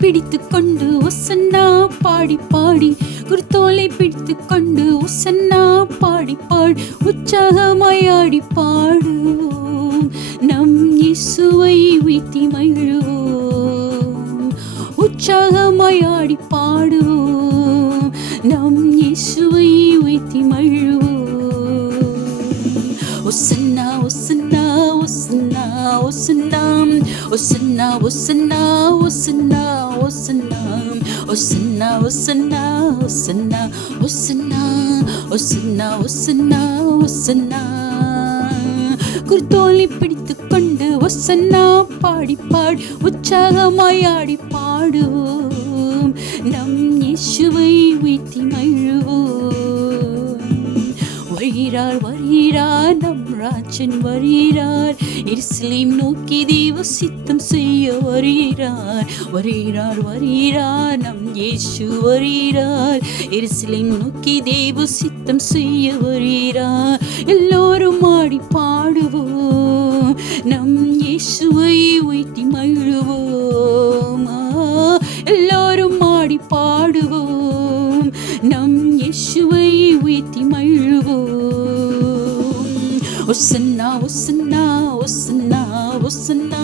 பிடித்து கொண்டு ஒசன்னா பாடி பாடி, குருத்தோலை பிடித்து கொண்டு ஒசன்னா பாடி பாடி, உற்சாகமாய் ஆடி பாடுவோம், நம் இயேசுவை உயர்த்தி மகிழுவோம். உற்சாகமாய் ஆடி பாடுவோம், நம் இயேசுவை உயர்த்தி மகிழுவோம். ஒசன்னா ஒசன்னா ஒசன்னா ஒசன்னா ஒசன்னா ஒசன்னா ஒசன்னா ஒசன்னா ஒசன்னா ஒசன்னா ஒசன்னா ஒசன்னா ஒசன்னா ஒசன்னா ஒசன்னா. குருத்தோலை பிடித்து கொண்டு ஒசன்னா பாடி பாடி, உற்சாகமாய் ஆடி பாடுவோம், நம் இயேசுவை உயர்த்தி மகிழுவோம். வருகிறார் வருகிறார் நம் ராஜன் வருகிறார், எருசலேம் நோக்கி தேவ சித்தம் செய்ய வருகிறார். வருகிறார் வருகிறார் நம் இயேசு வருகிறார், எருசலேம் நோக்கி தேவ சித்தம் செய்ய வருகிறார். எல்லோரும் ஆடி பாடுவோம், நம் இயேசுவை உயர்த்தி மகிழுவோம். எல்லோரும் ஆடி பாடுவோம், நம் இயேசுவை உயர்த்தி மகிழுவோம். ஒசன்னா ஒசன்னா ஒசன்னா ஒசன்னா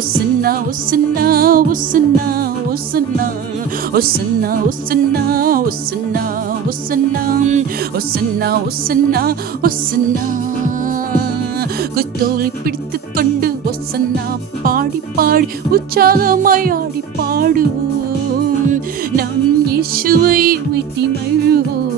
ஒசன்னா ஒசன்னா ஒசன்னா ஒசன்னா ஒசன்னா ஒசன்னா ஒசன்னா ஒசன்னா ஒசன்னா ஒசன்னா ஒசன்னா. குருத்தோலை பிடித்து கொண்டு ஒசன்னா பாடி பாடி, உற்சாகமாய் ஆடி பாடுவோம், நம் இயேசுவை உயர்த்தி மகிழுவோம்.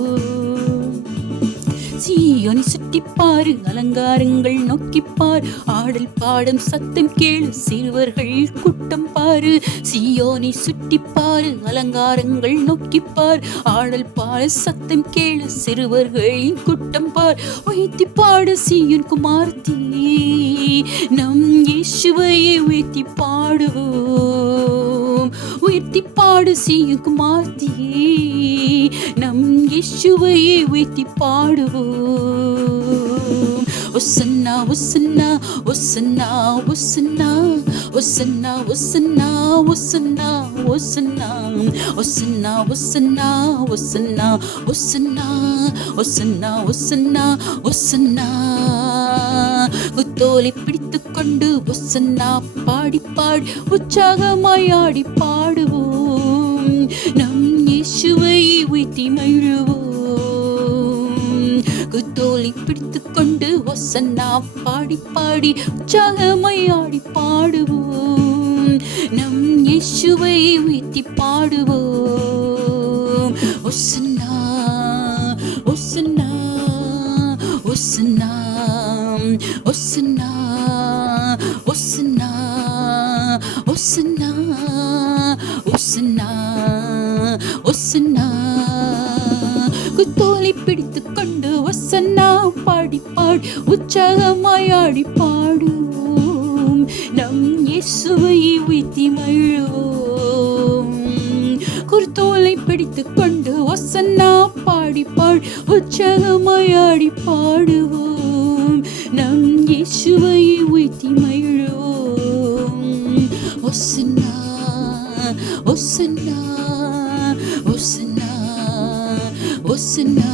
சீயோனை சுற்றிப்பாரு, அலங்காரங்கள் நோக்கிப்பார், ஆடல் பாடும் சத்தம் கேளு, சிறுவர்கள் கூட்டம் பாரு. சீயோனை சுற்றிப்பாரு, அலங்காரங்கள் நோக்கிப்பார், ஆடல் பாடு சத்தம் கேளு, சிறுவர்களின் கூட்டம் பார். உயர்த்தி பாடு சீயோன் குமாரத்தி, நம் இயேசுவை உயர்த்தி பாடுவோம். உயர்த்தி பாடு சீயோன் குமாரத்தி, நம் இயேசுவை உயர்த்தி பாடுவோம். ஒசன்னா ஒசன்னா ஒசன்னா ஒசன்னா ஒசன்னா ஒசன்னா ஒசன்னா ஒசன்னா ஒசன்னா ஒசன்னா ஒசன்னா ஒசன்னா ஒசன்னா ஒசன்னா ஒசன்னா. குருத்தோலை பிடித்து கொண்டு ஒசன்னா பாடி பாடி, உற்சாகமாய் ஆடி பாடுவோம், நம் இயேசுவை உயர்த்தி மகிழுவோம். குருத்தோலை பிடித்து கொண்டு ஒசன்னா பாடி பாடி, உற்சாகமாய் ஆடி பாடுவோம், நம் இயேசுவை உயர்த்தி பாடுவோம். ஒசன்னா ஒசன்னா ஒசன்னா ஒசன்னா ஒசன்னா ஒசன்னா ஒசன்னா ஒசன்னா. குருத்தோலை பிடித்து கொண்டு ஒசன்னா பாடி பாடி, உற்சாகமாய் ஆடி பாடுவோம், நம் இயேசுவை உயர்த்தி மகிழுவோம். குருத்தோலை பிடித்து கொண்டு ஒசன்னா பாடி பாடி, உற்சாகமாய் ஆடி பாடுவோம், நம் இயேசுவை உயர்த்தி மகிழுவோம். ஒசன்னா ஒசன்னா ஒசன்னா ஒசன்னா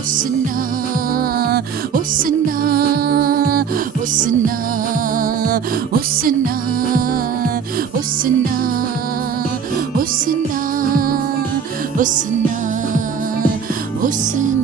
ஒசன்னா ஒசன்னா ஒசன்னா ஒசன்னா ஒசன்னா ஒசன்னா ஒசன்னா ஒசன்னா.